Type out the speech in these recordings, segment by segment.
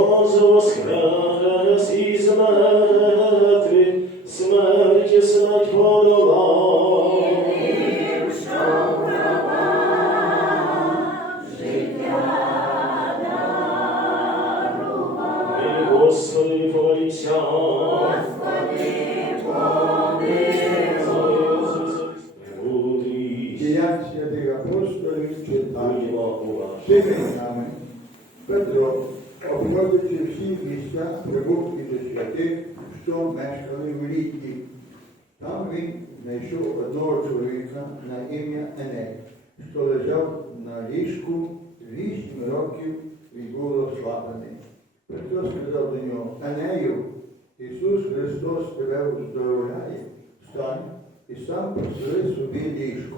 Христос воскрес мертвих, смертю смерть. Господи, помолімся. Місця, прибув і до святих, що мешкали в літті. Там він знайшов одного чоловіка на ім'я Еней, що лежав на ліжку вісім років і був розслаблений. Петро сказав до нього, Енею, Ісус Христос тебе оздоровляє, встань і сам постели собі ліжко.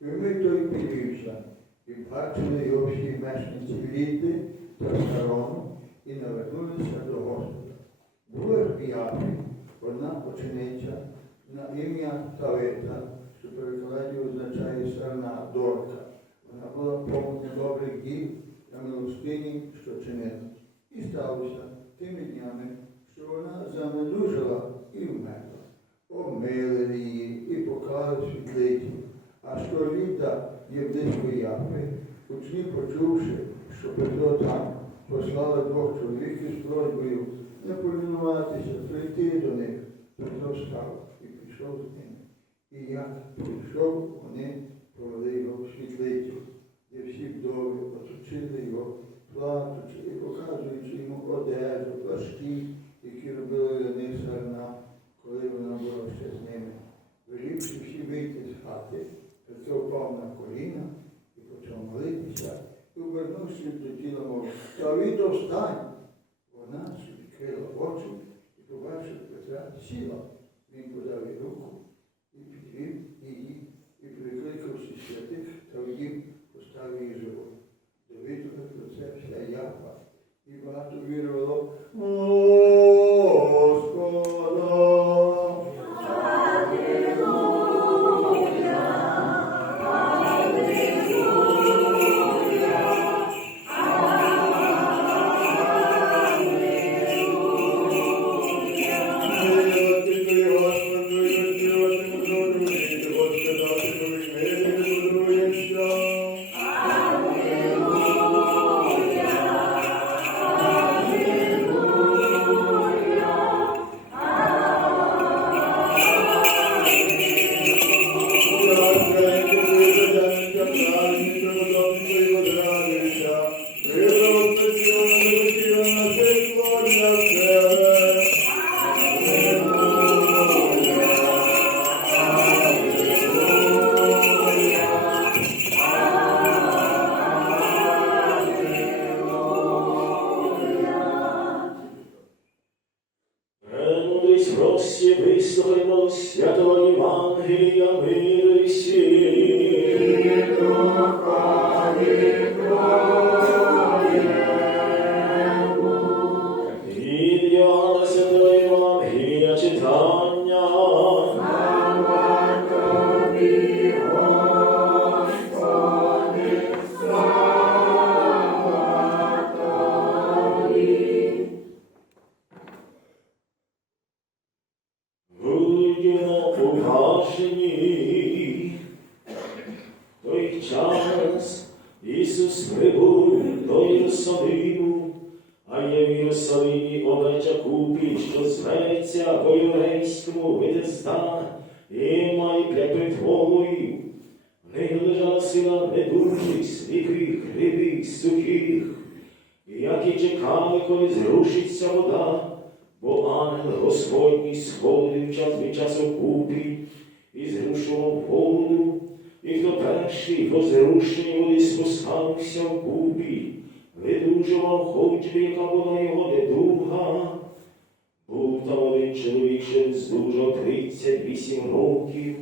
І ми той підвівся, і бачили його всі мешканці літи та Сарону, і навернулися до Господа. Була в Яфі одна учениця на ім'я Тавита, що перекладі означає сарна дорка. Вона була повна добрих діл та милостині, що чинила. І сталося тими днями, що вона занедужала і вмерла. Обмилили її і поклали світлиці. А що літа є близько Яфи, учні, почувши, що Петро там, послали двох чоловіків з просьбою не полінуватися, прийти до них. Петро встав і пішов з ними. І як прийшов, вони провели його в світлицю, де всі вдови оточили його, плачучи і показуючи йому одежу, плащі, які робили для них сарна, коли вона була ще з ними. Велівши всі вийти з хати, Петро впав на коліна і почав молитися, і обернувся до тіла В Той час Ісус прибув до Єрусалиму, а є в Єрусалимі овеча купі, що зветься по єврейському Витезда, і має п'ять Богою. В них лежала сила недужих, сліпих, кривих, сухих, як і чекали, коли зрушиться вода, бо ангел Господній сходив час від часу купі, видужував воду, і хто перший по зрушенні води спускався в купі, видужував хоч би, яка була його недуга. Був там один чоловік, що здужав 38 років,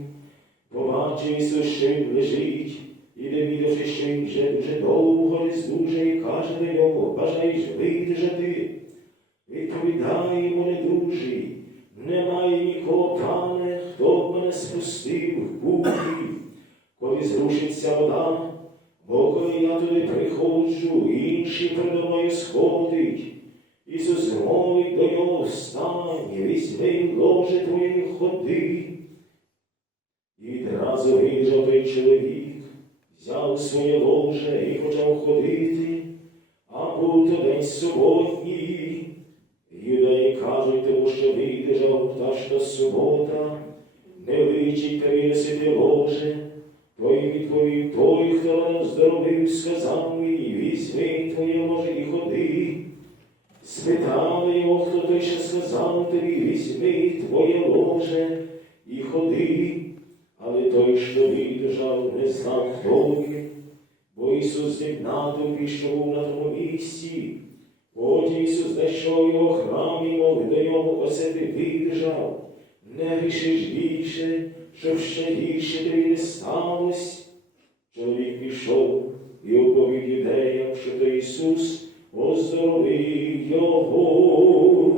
побачив Ісус, що лежить, і не відавши, що він вже довго не здужає, каже до нього, бажаєш видержати. Відповідає йому недужий, немає нікого, б мене спустив в коли зрушиться вода, бо коли я туди приходжу, інший передо мною сходить. Ісус мовить до нього встань, візьми ложе твоє і ходи. І відразу вийшов той чоловік, взяв своє ложе і почав ходити, а був то день суботній. Юдаї кажуть, тому що видержав пташна субота, не личить переносити ложе. Той відповів, той, хто мене здоровив, сказав мені, візьми твоє ложе і ходи. Спитали його, хто той, що сказав тобі, візьми твоє ложе і ходи. Але той, що видержав, не знав, хто він, бо Ісус не що був на тому місці. Потім Ісус знайшов його в храмі, мов до нього оце ти видержав. Не грішиш більше, щоб ще гірше тобі не сталось. Чоловік пішов і оповів юдеям, що то Ісус оздоровив його.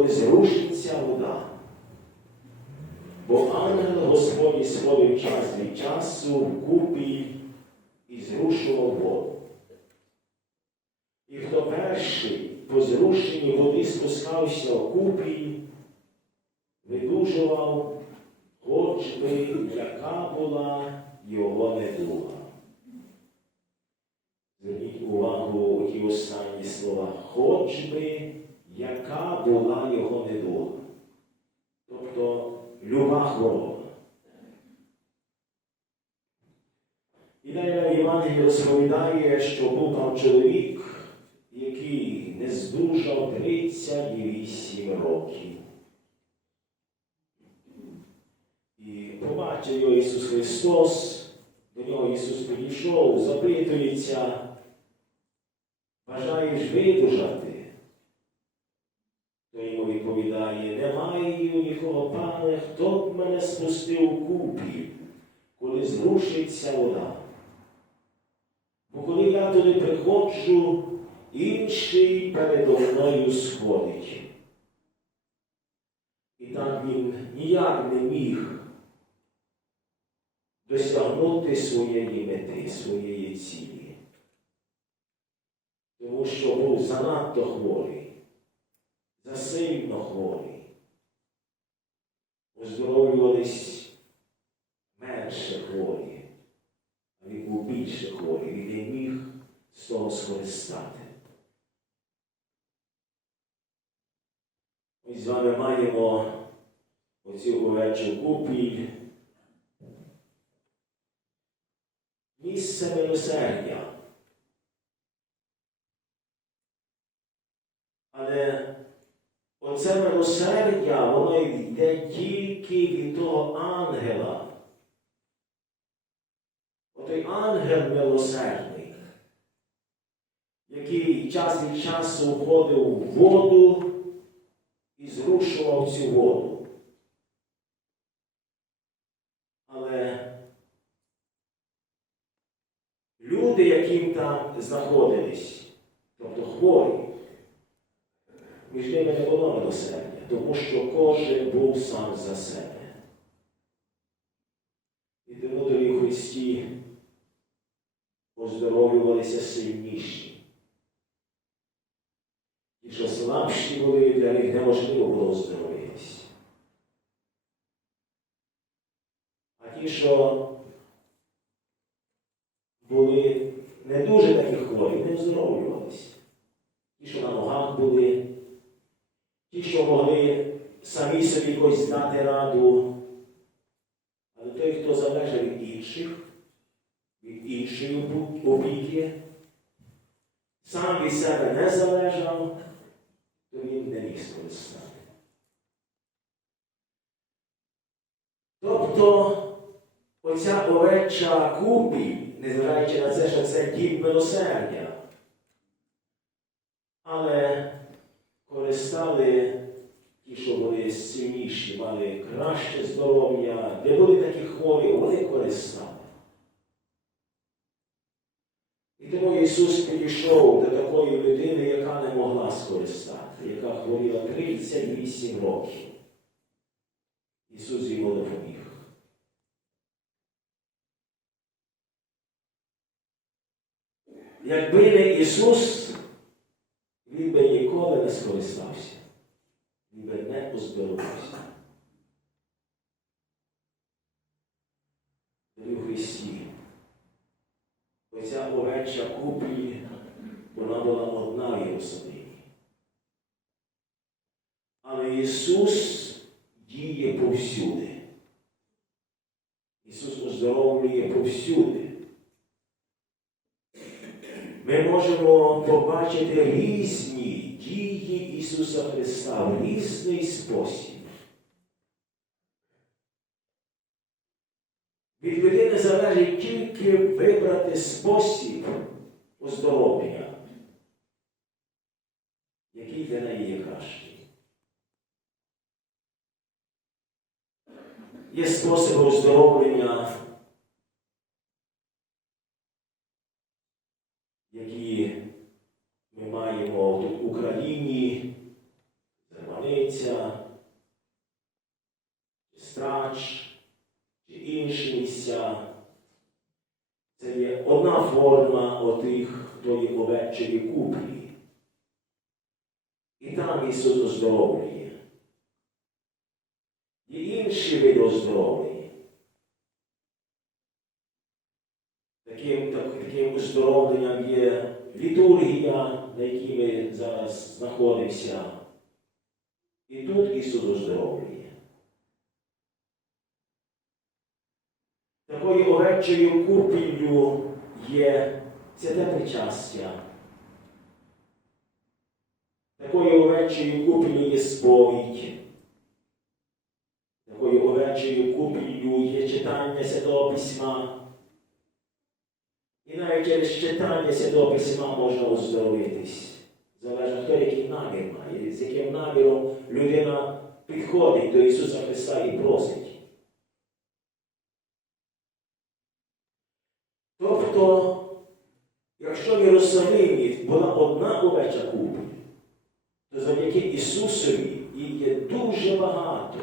Коли зрушиться вода. Бо ангел Господній сходив час від часу в купі і зрушував воду. І хто перший по зрушенні води спускався в купі, видужував, хоч би яка була його недуга. Зверніть увагу у ті останні слова, хоч би яка була його недуга. Тобто люба хвороба. І далі Євангелій розповідає, що був там чоловік, який не здужав 38 років. І побачив його Ісус Христос, до нього Ісус підійшов, запитується, бажаєш видужати? То йому відповідає, немає пане, хто б мене спустив у купі, коли зрушиться вода. Бо коли я туди приходжу, інший передо мною сходить. І так він ніяк не міг досягнути своєї мети, своєї цілі. Тому що був занадто хворий, засильно хворий. Оздоровлювались менше хворі, а він був більше хворий, він не міг з того скористати. Ми з вами маємо оцю овечу купіль. Місце милосердя. Але оце милосердя, воно йде тільки від того ангела. Отой ангел милосердний, який час від часу входив у воду і зрушував цю воду. Але люди, яким там знаходились, тобто хворі, між ними не було милосердя, тому що кожен був сам за себе. І тому, дорогі Христі оздоровлювалися сильніші. Ті, що слабші були, для них неможливо було оздоровитися. А ті, що були не дуже такі хворі, не оздоровлювалися. Ті, що на ногах були, ті, що могли самі собі якось дати раду. Але той, хто залежав від інших, від іншої опіки, сам від себе не залежав, то він не міг скористати. Тобто оця овеча купіль, незважаючи на це, що це дім милосердя, але користали ті, що були сильніші, мали краще здоров'я, де були такі хворі, вони користали. І тому Ісус підійшов до такої людини, яка не могла скористати, яка хворіла 38 років. Ісус йому допоміг. Якби не Ісус, Він би ніколи не скористався, Він би не оздоровився. Дорогі в Христі, оця овеча купіль, вона була одна в Єрусалимі. Але Ісус діє повсюди. Ісус оздоровлює повсюди. Ми можемо побачити різні дії Ісуса Христа в різний спосіб. Від людини залежить тільки вибрати спосіб оздоровлення, який для неї є кращий. Є способи оздоровлення, які ми маємо тут в Україні, Зерваниця, Страч чи інші місця. Це є одна форма отих тої овечої куплі. Там Ісус оздоровлює. Є інші види оздоровлення. Таким, так, таким оздоровленням є літургія, на якій ми зараз знаходимося. І тут Ісус оздоровлює. Такою овечою купіллю є святе причастя. Такою овечою купіллю є сповідь. Такою овечою купіллю є читання Святого Письма. І навіть через читання Святого Письма можна оздоровитись. Залежно, хто який намір має, з яким наміром людина підходить до Ісуса Христа і просить. Тобто, якщо в Єрусалимі була одна овеча купа, то завдяки Ісусові їх є дуже багато,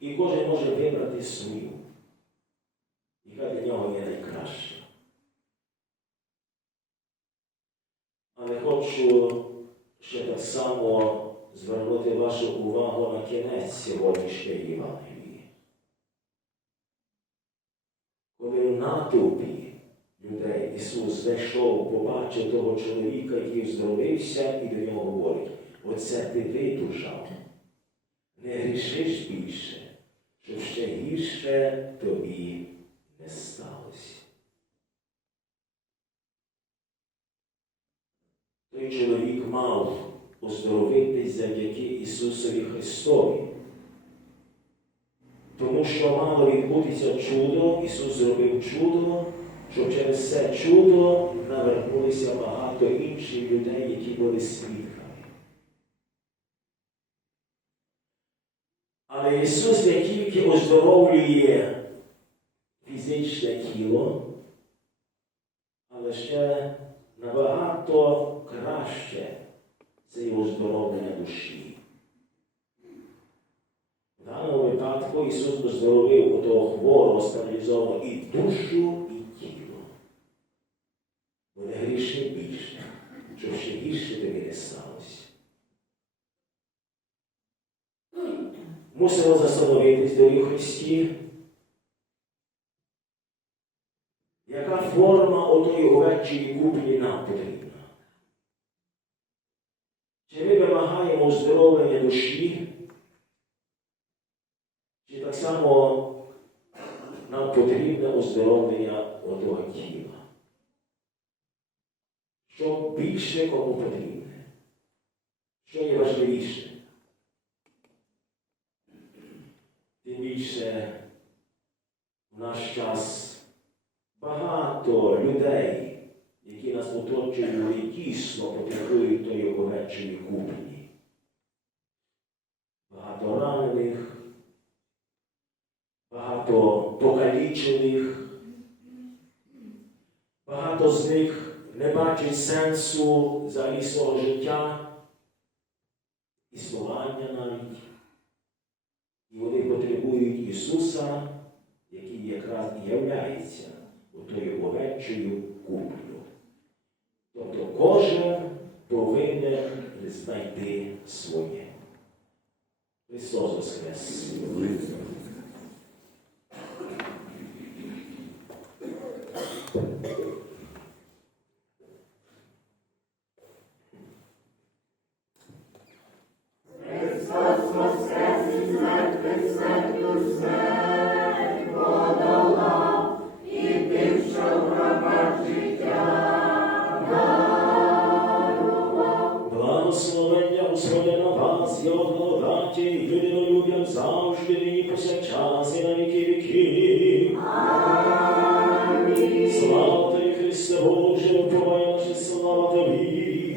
і кожен може вибрати свою, яка для нього є найкраща. Але хочу ще так само звернути вашу увагу на кінець сьогоднішньої Євангелії. Коли в натовпі людей Ісус зайшов, побачив того чоловіка, який вздоровився, і до нього говорить, оце ти видужав, не грішиш більше, щоб ще гірше тобі не сталося. Той чоловік мав оздоровитись завдяки Ісусові Христові. Тому що мало відбутися чудо, Ісус зробив чудо, щоб через це чудо навернулися багато інших людей, які були свідками. Але Ісус не оздоровлює фізичне тіло, але ще набагато краще це і оздоровлення душі. В даному випадку Ісус оздоровив того хворого, спаралізованого і душу, і тіло. Буде грішний більше, щоб ще гірше тобі не сталося. Мусимо застановитись, дорогі Христі, яка форма отої овечої куплі нам потрібна. Чи ми вимагаємо оздоровлення душі, чи так само нам потрібне оздоровлення отого тіла? Що більше кому потрібне? Що є важливіше? Більше в наш час багато людей, які нас оточують, вони дійсно потребують тої овечої куплі. Багато ранених, багато покалічених, багато з них не бачить сенсу взагалі свого життя, існування навіть. Ісуса, який якраз і являється тою овечою куплю. Тобто кожен повинен знайти своє. Христос Воскрес! Слава тобі, Христе Боже, уповай наша слава тобі.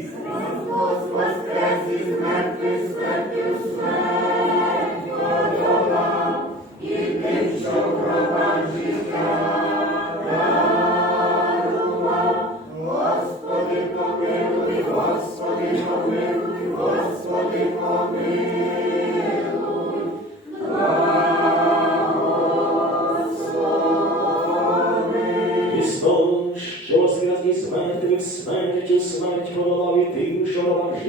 Христос,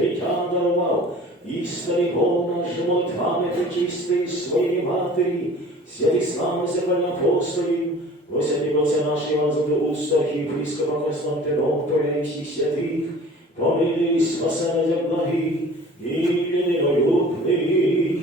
життя дарував. і стариком наш молитвами причистий своєї матері, святих слави земель апостолів, Освяти Отця нашого Іван устах і Пріскопа Константинополя і всіх святих, помилуй спасене як благий і людинолюбний.